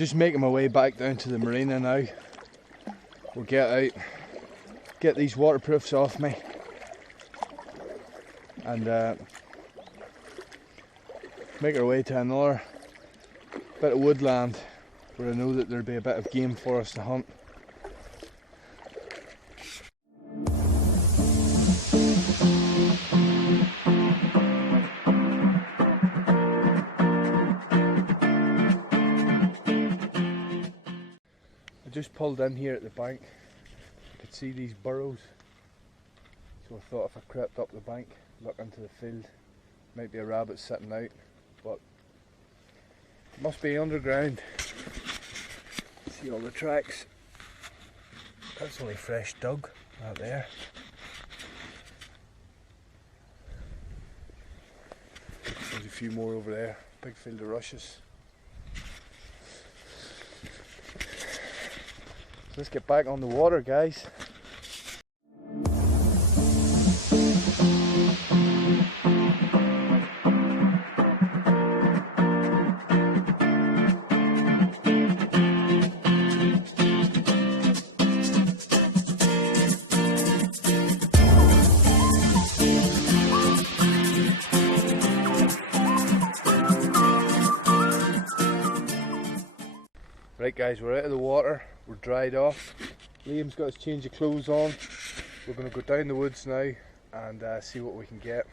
Just making my way back down to the marina now. We'll get out, get these waterproofs off me, and make our way to another bit of woodland where I know that there'll be a bit of game for us to hunt. I just pulled in here at the bank. I could see these burrows, so I thought if I crept up the bank, look into the field, might be a rabbit sitting out, but it must be underground. See all the tracks. That's only fresh dug out there. There's a few more over there. Big field of rushes. Let's get back on the water, guys. Right guys, we're out of the water, we're dried off. Liam's got his change of clothes on. We're going to go down the woods now and see what we can get.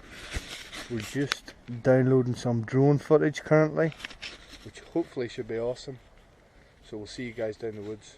We're just downloading some drone footage currently, which hopefully should be awesome. So we'll see you guys down the woods.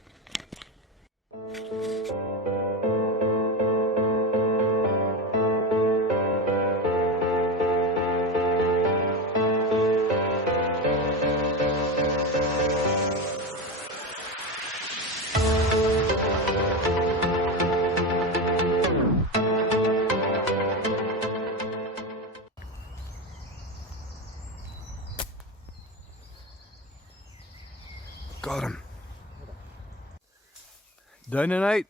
Got him. Down and out.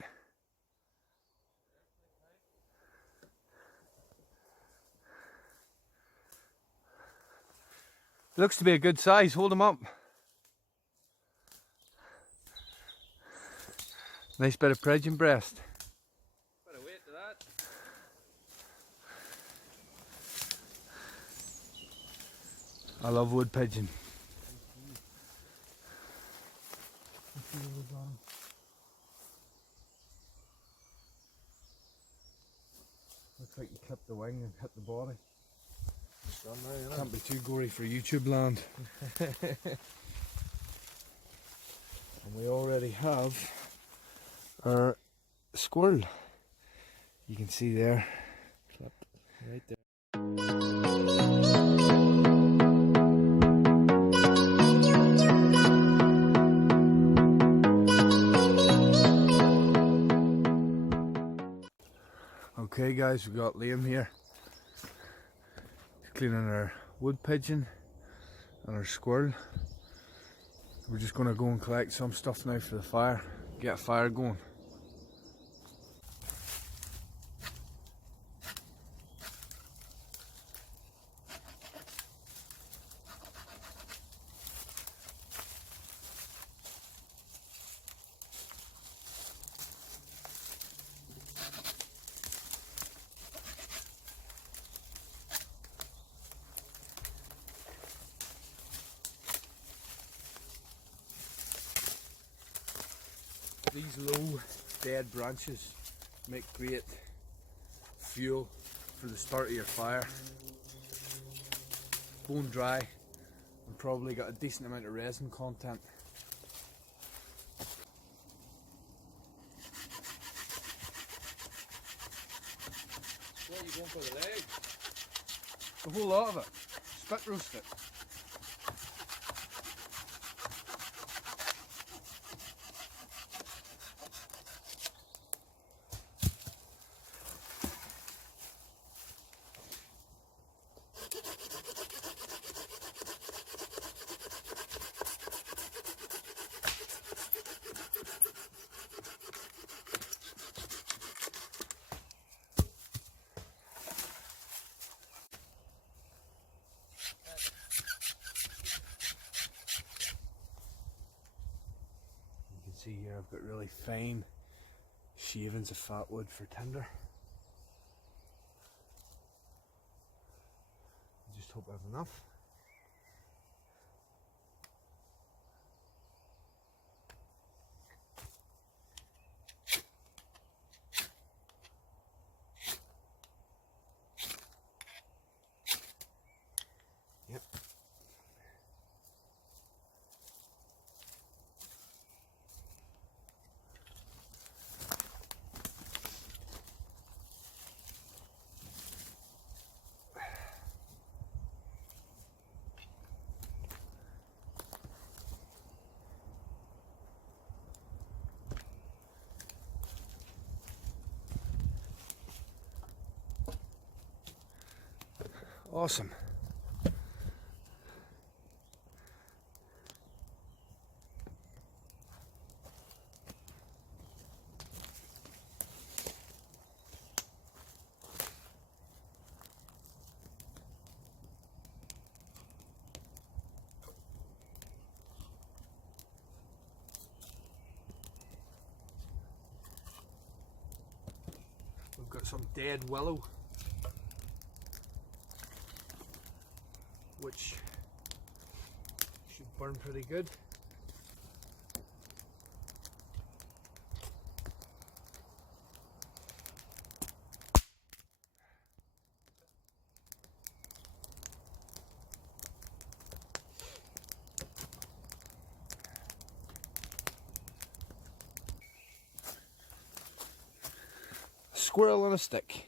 Looks to be a good size. Hold him up. Nice bit of pigeon breast. Bit of weight to that. I love wood pigeon. Looks like you clipped the wing and hit the body. It's done now, isn't it? Can't be too gory for YouTube land. And we already have our squirrel. You can see there, clipped right there. Okay guys, we've got Liam here. He's cleaning our wood pigeon and our squirrel. We're just going to go and collect some stuff now for the fire, get a fire going. These low dead branches make great fuel for the start of your fire. Bone dry and probably got a decent amount of resin content. What are you going for, the leg? The whole lot of it. Spit roast it. I've got really fine shavings of fatwood for tinder. I just hope I have enough. Yep. Awesome. We've got some dead willow, which should burn pretty good. Squirrel on a stick.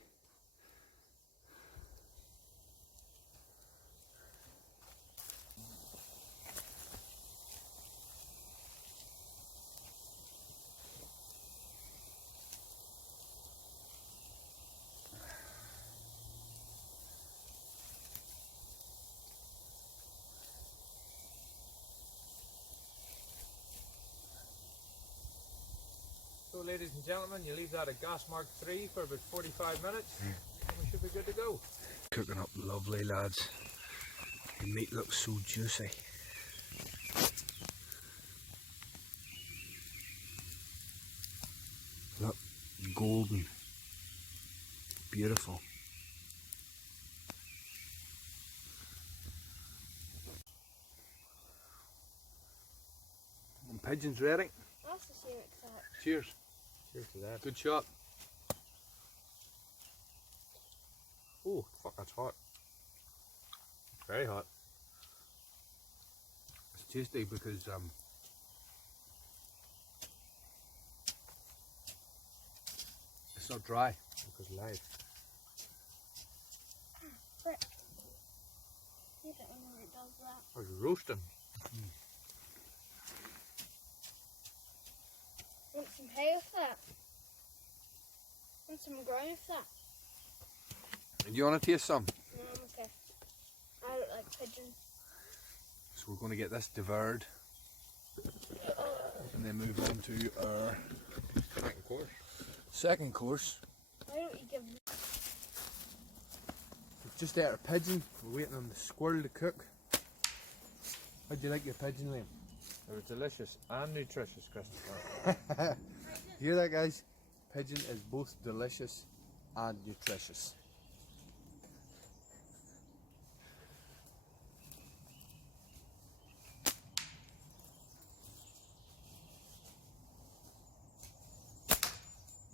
So ladies and gentlemen, you leave that at gas mark 3 for about 45 minutes and we should be good to go. Cooking up lovely, lads. The meat looks so juicy. Look, golden. Beautiful. And pigeon's ready. That's the same exact. Cheers. Cheers to that. Good shot. Oh, fuck, that's hot. It's very hot. It's tasty because it's not dry. Because live. Frick. You don't know it does that. Oh, you're roasting. Want some hay with that? Want some ground with that? Do you want to taste some? No, I'm okay. I don't like pigeon. So we're going to get this devoured and then move on to our Second course. second course. Why don't you give me? We've just ate our pigeon. We're waiting on the squirrel to cook. How do you like your pigeon, Liam? They were delicious and nutritious, Christopher. You hear that, guys? Pigeon is both delicious and nutritious.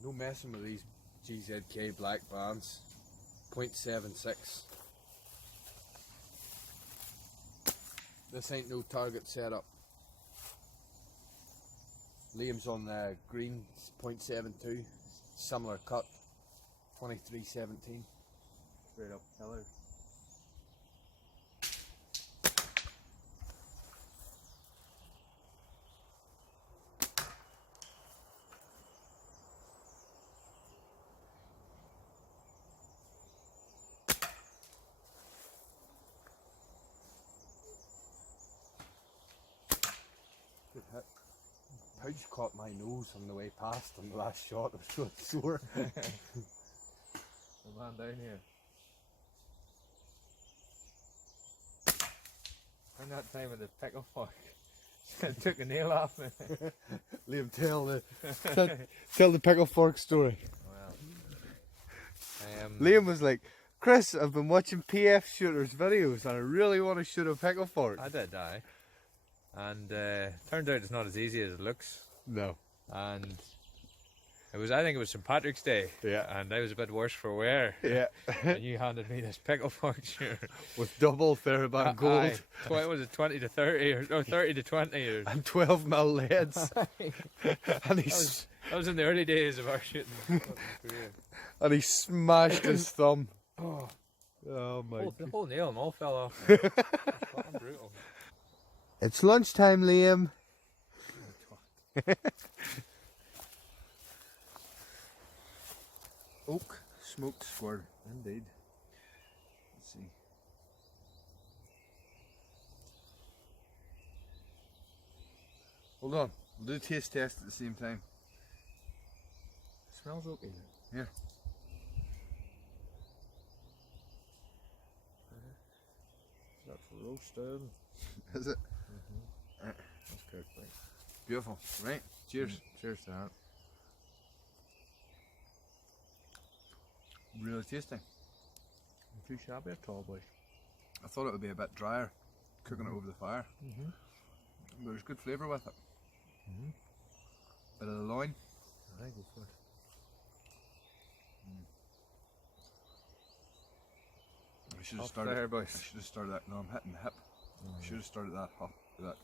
No messing with these GZK black bands. 0.76. This ain't no target setup. Liam's on the green 0.72, similar cut, 2317. Straight up killer. Good hit. Pouch caught my nose on the way past on the last shot. I was so sore. The man down here. Find that time with the pickle fork. Took a nail off me. Liam, tell the pickle fork story. Well, Liam was like, Chris, I've been watching PF shooters videos and I really want to shoot a pickle fork. I did, aye. And turned out it's not as easy as it looks. No. And I think it was St. Patrick's Day. Yeah. And I was a bit worse for wear. Yeah. And you handed me this pickle fork shooter. With double Theraban gold. Was it 20 to 30 or 30 to 20 or And 12mm leads. And that was in the early days of our shooting. and he smashed his thumb. Oh, My the whole nail and all fell off. Fucking brutal. It's lunchtime, Liam. Oak smoked squirrel, indeed. Let's see. Hold on, we'll do a taste test at the same time. Smells okay. Yeah. That's roasted. Is it? That's good, right? Beautiful. Right. Cheers. Cheers to that. Really tasty. Too shabby at all, boys. I thought it would be a bit drier, cooking it over the fire. But there's good flavour with it. Bit of the loin. I go for it. I should have Up started. there, boys. I should have started that. No, I'm hitting the hip. I should have started that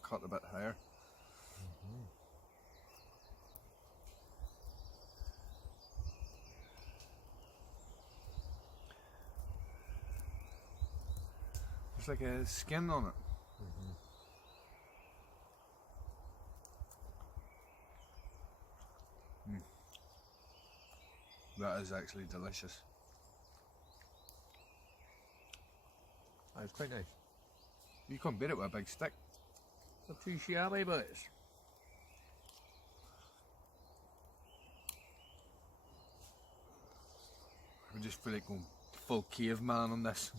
cut a bit higher. There's like a skin on it. That is actually delicious. It's quite nice. You can't beat it with a big stick. Not too shabby, boys. I just feel like going full caveman on this.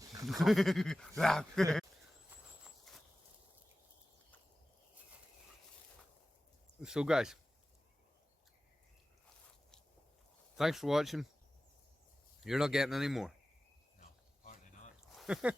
So guys, thanks for watching. You're not getting any more. No, apparently not.